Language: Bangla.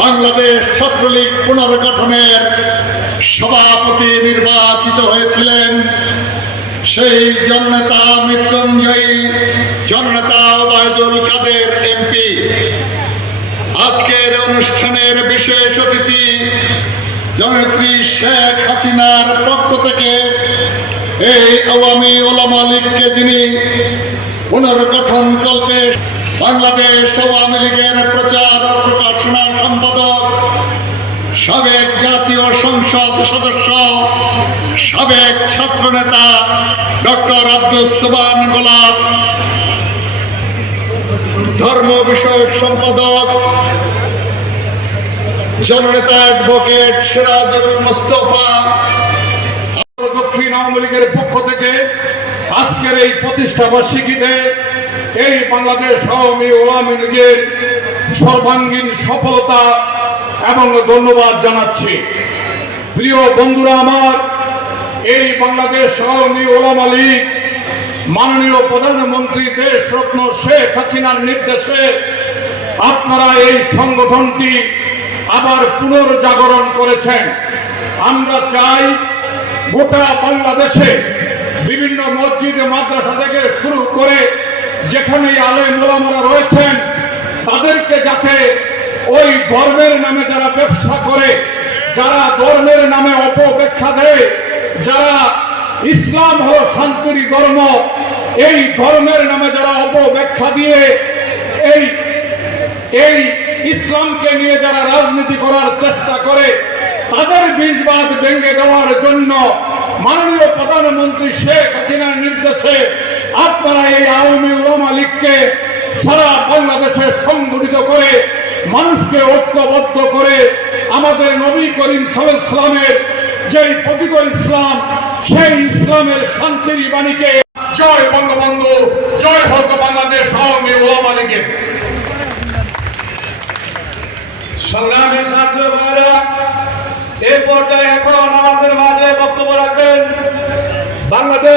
বাংলাদেশ ছাত্রলীগ পুনর্গঠনের সভাপতি নির্বাচিত হয়েছিলেন। সেই জননেতা মৃত্যুঞ্জয়ী, জননেতা ওবায়দুল কাদের এমপি। আজকের অনুষ্ঠানের বিশেষ অতিথি জননেত্রী শেখ হাসিনার পক্ষ থেকে এই আওয়ামী ওলামা লীগকে যিনি পুনর্গঠন কল্পে বাংলাদেশ আওয়ামী লীগের প্রচার ও প্রকাশনা সম্পাদক, সাবেক জাতীয় সংসদ সদস্য, সাবেক ছাত্রনেতা ডক্টর আব্দুল সুবান গোলাপ, ধর্ম বিষয়ক সম্পাদক, জননেতা অ্যাডভোকেট সিরাজুল মুস্তফা দক্ষিণ আওয়ামী লীগের পক্ষ থেকে আজকের এই প্রতিষ্ঠা বার্ষিকীতে এই বাংলাদেশ আওয়ামী ওলামী লীগের সর্বাঙ্গীন সফলতা এবং ধন্যবাদ জানাচ্ছি। প্রিয় বন্ধুরা আমার, এই বাংলাদেশ আওয়ামী ওলামা লীগ মাননীয় প্রধানমন্ত্রী দেশরত্ন শেখ হাসিনার নির্দেশে আপনারা এই সংগঠনটি আবার পুনর্জাগরণ করেছেন। আমরা চাই গোটা বাংলাদেশে বিভিন্ন মসজিদে মাদ্রাসা থেকে শুরু করে যেখানে আলেম ওলামারা রয়েছেন, তাদেরকে যাতে ওই ধর্মের নামে যারা ব্যবসা করে, যারা ধর্মের নামে অপব্যাখ্যা দেয়, যারা ইসলাম হলো শান্তির ধর্ম, এই ধর্মের নামে যারা অপব্যাখ্যা দিয়ে, এই এই ইসলামকে নিয়ে যারা রাজনীতি করার চেষ্টা করে, তাদের বীজবাদ ভেঙে দেওয়ার জন্য মাননীয় প্রধানমন্ত্রী শেখ হাসিনার নির্দেশে আপনারা এই আওয়ামী ওলামা লীগকে সারা বাংলাদেশে সংগঠিত করে, মানুষকে ঐক্যবদ্ধ করে আমাদের নবী করিম সালামের যে প্রকৃত ইসলাম, সেই ইসলামের শান্তির বাণীকে জয় বঙ্গবন্ধু, জয় হোক বাংলাদেশ আওয়ামী ওলামা লীগের। সংগ্রামী ছাত্র এই পর্যায়ে এখন রাখবেন। বাংলাদেশ